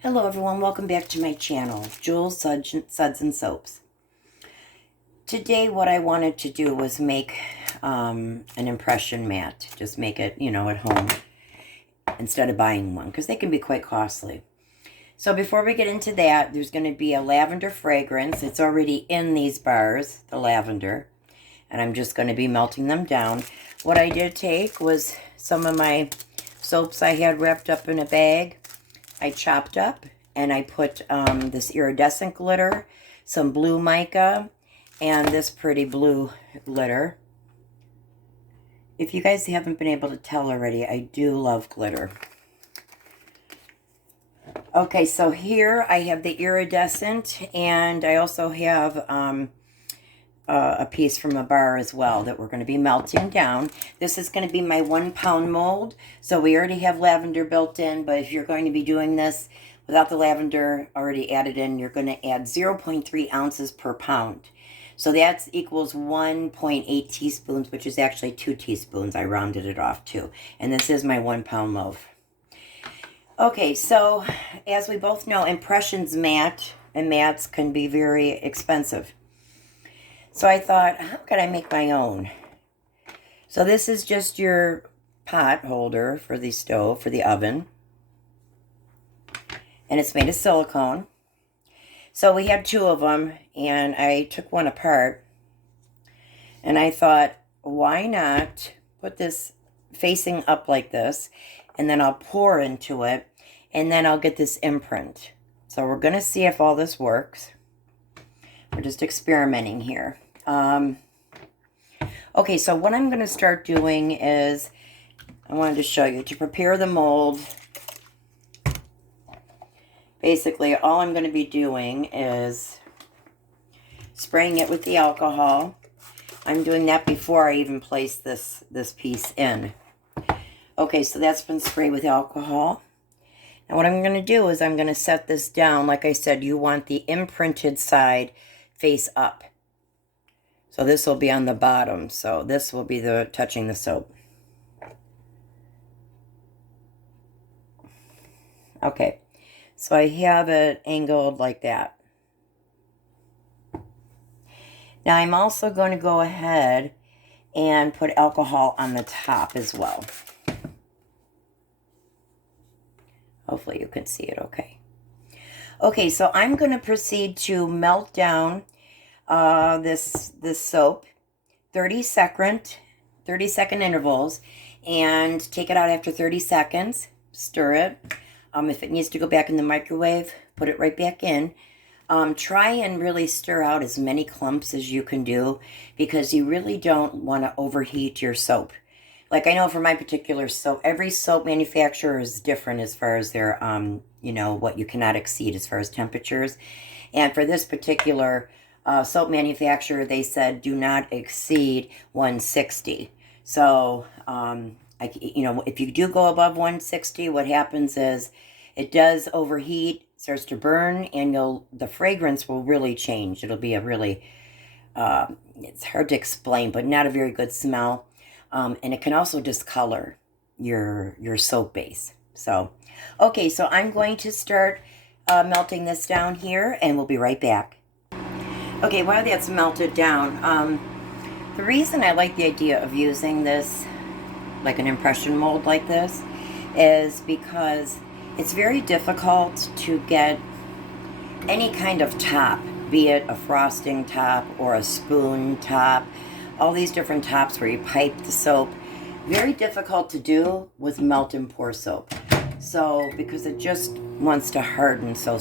Hello everyone, welcome back to my channel, Jules Suds and Soaps. Today what I wanted to do was make an impression mat. Just make it, at home instead of buying one because they can be quite costly. So before we get into that, there's going to be a lavender fragrance. It's already in these bars, the lavender. And I'm just going to be melting them down. What I did take was some of my soaps I had wrapped up in a bag. I chopped up and I put this iridescent glitter, some blue mica, and this pretty blue glitter. If you guys haven't been able to tell already, I do love glitter. Okay, so here I have the iridescent, and I also have a piece from a bar as well that we're going to be melting down. This is going to be my 1 pound mold. So we already have lavender built in, but if you're going to be doing this without the lavender already added in, you're going to add 0.3 ounces per pound. So that equals 1.8 teaspoons, which is actually 2 teaspoons. I rounded it off too. And this is my 1 pound loaf. Okay, so as we both know, impressions mat and mats can be very expensive. So I thought, how could I make my own? So this is just your pot holder for the stove, for the oven. And it's made of silicone. So we had 2 of them, and I took one apart. And I thought, why not put this facing up like this, and then I'll pour into it, and then I'll get this imprint. So we're going to see if all this works. We're just experimenting here. Okay, so what I'm going to start doing is, I wanted to show you, to prepare the mold, basically all I'm going to be doing is spraying it with the alcohol. I'm doing that before I even place this piece in. Okay, so that's been sprayed with alcohol. Now what I'm going to do is I'm going to set this down. Like I said, you want the imprinted side face up. So this will be on the bottom. So this will be the touching the soap. Okay. So I have it angled like that. Now I'm also going to go ahead and put alcohol on the top as well. Hopefully you can see it okay. Okay, so I'm going to proceed to melt down this soap, 30-second intervals, and take it out after 30 seconds. Stir it. If it needs to go back in the microwave, put it right back in. Try and really stir out as many clumps as you can do, because you really don't want to overheat your soap. Like I know for my particular soap, every soap manufacturer is different as far as their, what you cannot exceed as far as temperatures. And for this particular soap manufacturer, they said do not exceed 160. So, if you do go above 160, what happens is it does overheat, starts to burn, and the fragrance will really change. It'll be a really, it's hard to explain, but not a very good smell. And it can also discolor your soap base. So, okay, so I'm going to start melting this down here, and we'll be right back. Okay, while that's melted down, the reason I like the idea of using this, like an impression mold like this, is because it's very difficult to get any kind of top, be it a frosting top or a spoon top, all these different tops where you pipe the soap. Very difficult to do with melt and pour soap. So, because it just wants to harden so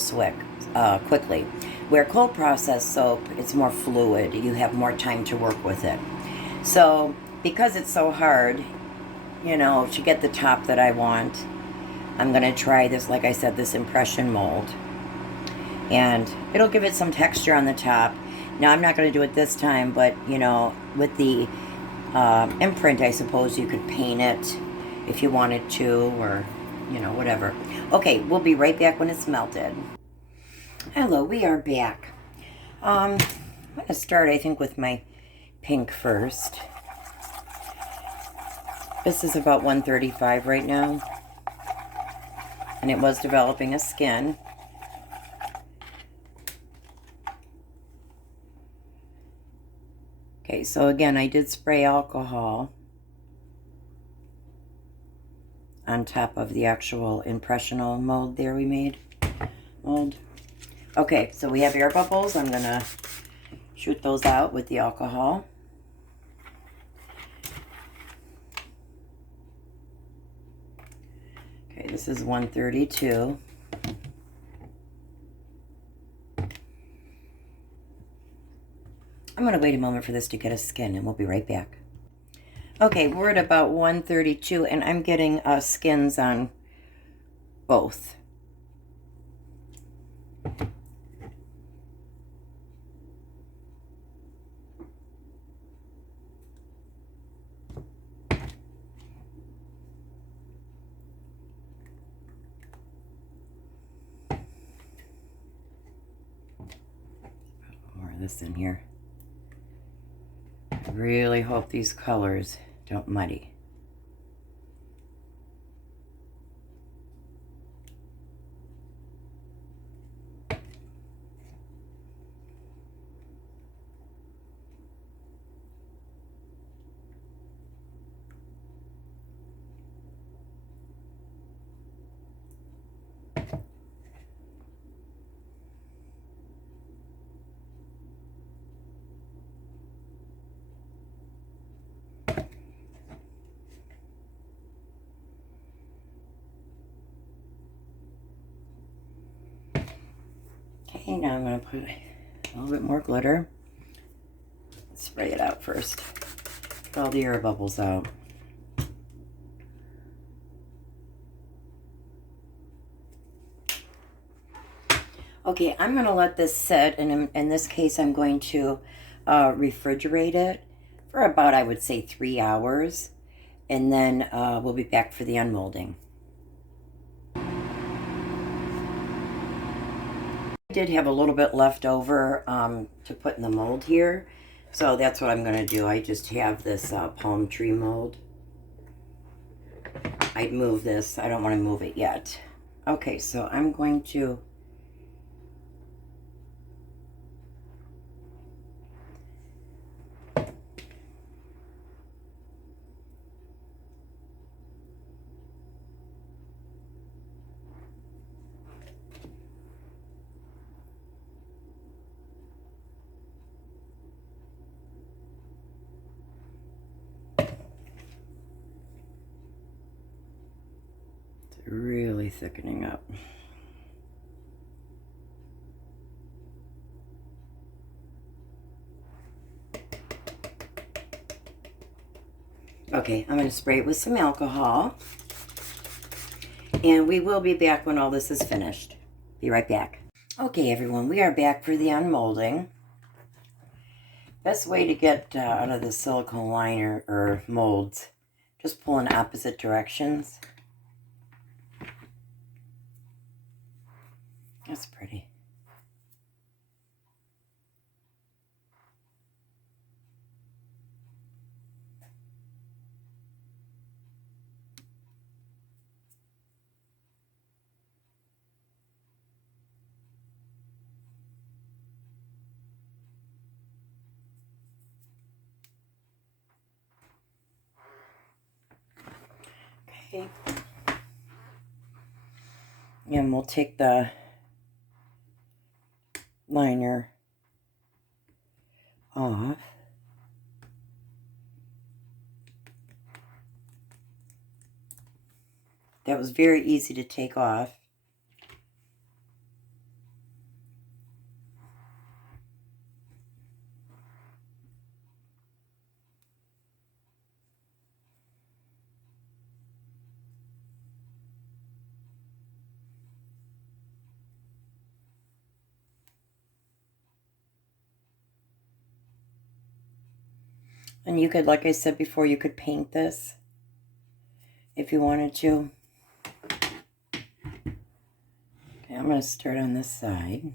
quickly. Where cold process soap, it's more fluid. You have more time to work with it. So, because it's so hard, to get the top that I want, I'm going to try this, like I said, this impression mold. And it'll give it some texture on the top. Now, I'm not going to do it this time, but, with the imprint, I suppose you could paint it if you wanted to, or, whatever. Okay, we'll be right back when it's melted. Hello, we are back. I'm going to start, I think, with my pink first. This is about 135 right now. And it was developing a skin. so again, I did spray alcohol on top of the actual impressional mold there we made. Okay, so we have air bubbles. I'm going to shoot those out with the alcohol. Okay, this is 132. I'm going to wait a moment for this to get a skin, and we'll be right back. Okay, we're at about 132, and I'm getting skins on both. More of this in here. I really hope these colors don't muddy. Okay, now I'm going to put a little bit more glitter. Spray it out first. Get all the air bubbles out. Okay, I'm going to let this set, and in this case I'm going to refrigerate it for about, I would say, 3 hours, and then we'll be back for the unmolding. I did have a little bit left over to put in the mold here, so that's what I'm going to do. I just have this palm tree mold. I'd move this. I don't want to move it yet. Okay, so I'm going to really thickening up. Okay, I'm going to spray it with some alcohol, and we will be back when all this is finished. Be right back. Okay, everyone, we are back for the unmolding. Best way to get out of the silicone liner or molds, just pull in opposite directions. That's pretty. Okay. And we'll take the liner off. That was very easy to take off. And you could, like I said before, you could paint this if you wanted to. Okay, I'm going to start on this side.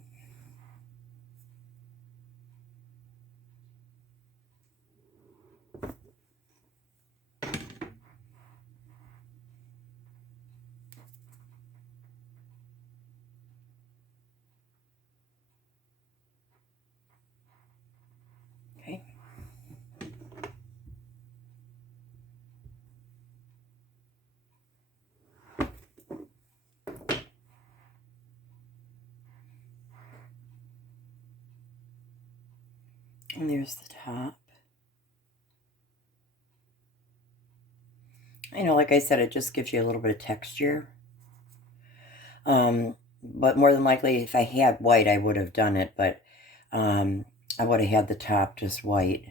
Okay. And there's the top. I know, like I said, it just gives you a little bit of texture. But more than likely, if I had white, I would have done it, but I would have had the top just white.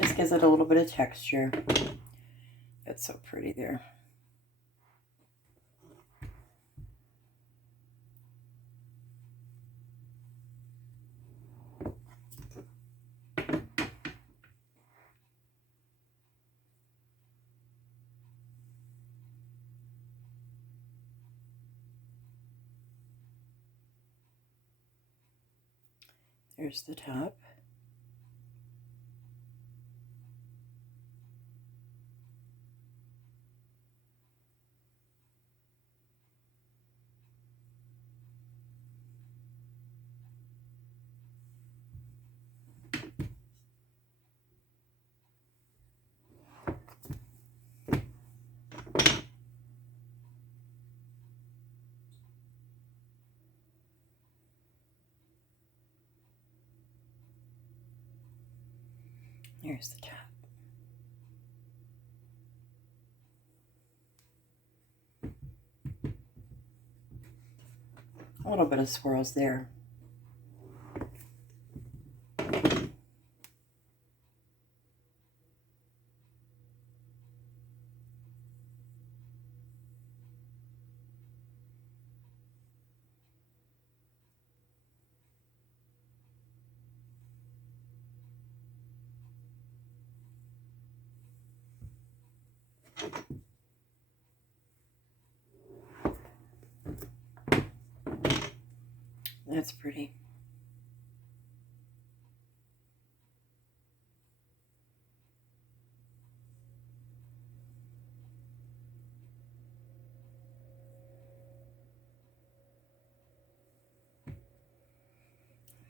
Just gives it a little bit of texture. That's so pretty there. There's the top. There's the top. A little bit of swirls there. That's pretty.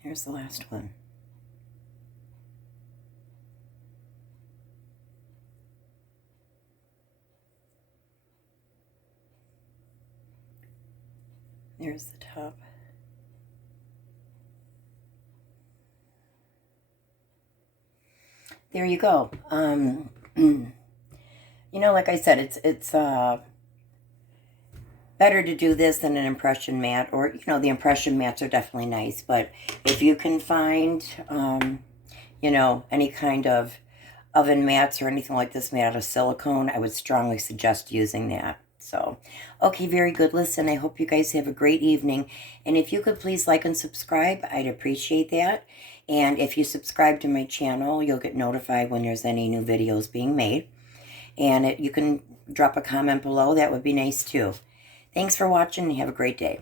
Here's the last one. There's the top. There you go. You know, like I said, it's better to do this than an impression mat, or, you know, the impression mats are definitely nice, but if you can find, you know, any kind of oven mats or anything like this made out of silicone, I would strongly suggest using that. So, okay, very good. Listen, I hope you guys have a great evening. And if you could please like and subscribe, I'd appreciate that. And if you subscribe to my channel, you'll get notified when there's any new videos being made. And you can drop a comment below. That would be nice too. Thanks for watching and have a great day.